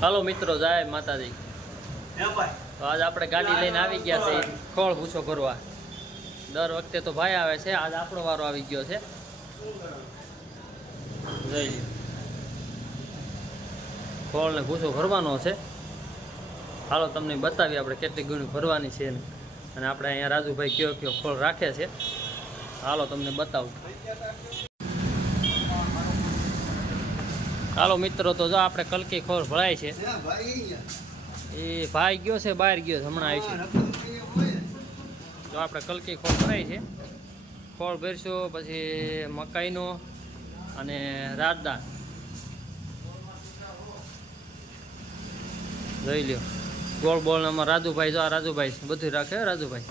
હાલો મિત્રો, જય માતાજી। તો આજ આપણે ગાડી લઈને આવી ગયા છે ખોળ ભૂસો ભરવા। દર વખતે તો ભાઈ આવે છે, આજ આપણો વારો આવી ગયો છે। જોઈ લો, ખોળ ને ભૂસો ભરવાનો છે। હાલો તમને બતાવીએ આપણે કેટલી ગણી ભરવાની છે અને આપણે અહીંયા રાજુભાઈ કયો કયો ખોળ રાખે છે। હાલો તમને બતાવું। હાલો મિત્રો, તો જો આપણે કલકી ખોળ ભરાય છે। એ ભાઈ ગયો છે, બહાર ગયો છે, હમણાં આવી છે। જો આપણે કલકી ખોળ ભરાય છે, ખોળ ભરશું પછી મકાઈનો અને રાજદાન જોઈ લ્યો। ગોળ બોળ આમાં રાજુભાઈ, જો આ રાજુભાઈ બધું રાખે। રાજુભાઈ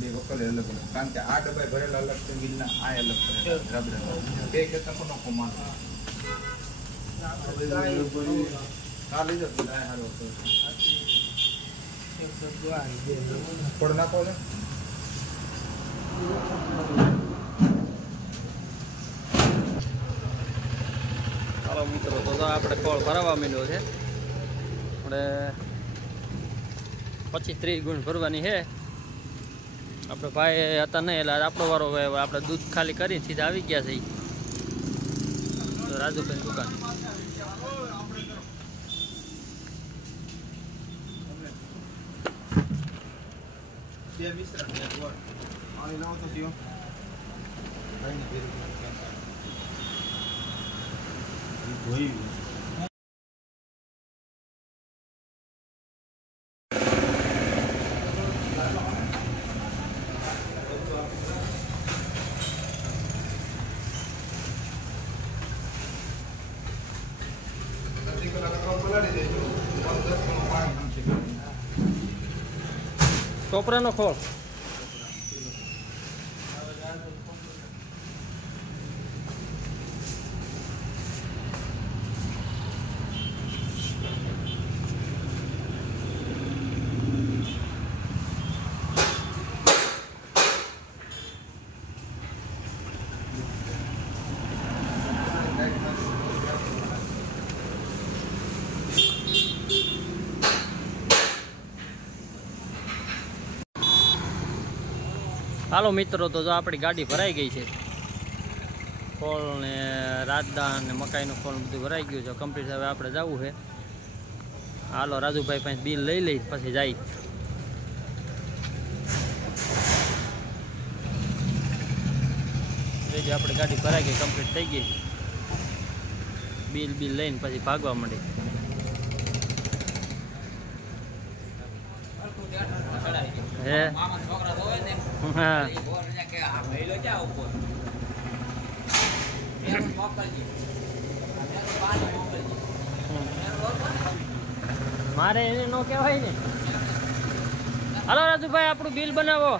બે વકલ અલગ અલગ, કારણ કે આ ડબ્બા ભરેલા અલગ છે, મિલના આ અલગ ભરેલા બે ખેતર નો કોમાન આ લઈ જતો હારો પડ નાખો છે। હાલો મિત્રો, તો આપણે ખોળ ભરાવા માંડ્યો છે। આપણે 25-30 ગુણ ભરવાની છે। આપણે ભાઈ હતા નહીં એટલે આપણો વારો આપણે દૂધ ખાલી કરી સીધા આવી ગયા છે રાજુભાઈ દુકાન। બે મિશ્રણ ને ગોળ આની લાવો તો જીઓ ભાઈ ને ભેરું ધોઈ ટોપરાનો ખોળ હાલો મિત્રો, તો જો આપણી ગાડી ભરાઈ ગઈ છે। ખોળ ને રાજદાન ને મકાઈનું ખોળ બધું ભરાઈ ગયું છે કમ્પ્લીટ। હવે આપણે જવું છે। હાલો રાજુભાઈ પાસે બિલ લઈ લઈ પછી જાય। આપણી ગાડી ભરાઈ ગઈ, કમ્પ્લીટ થઈ ગઈ। બિલ લઈને પછી ભાગવા માંડી। હે હા, મારે એને નો કહેવાય ને। હાલો રાજુભાઈ, આપણું બિલ બનાવો।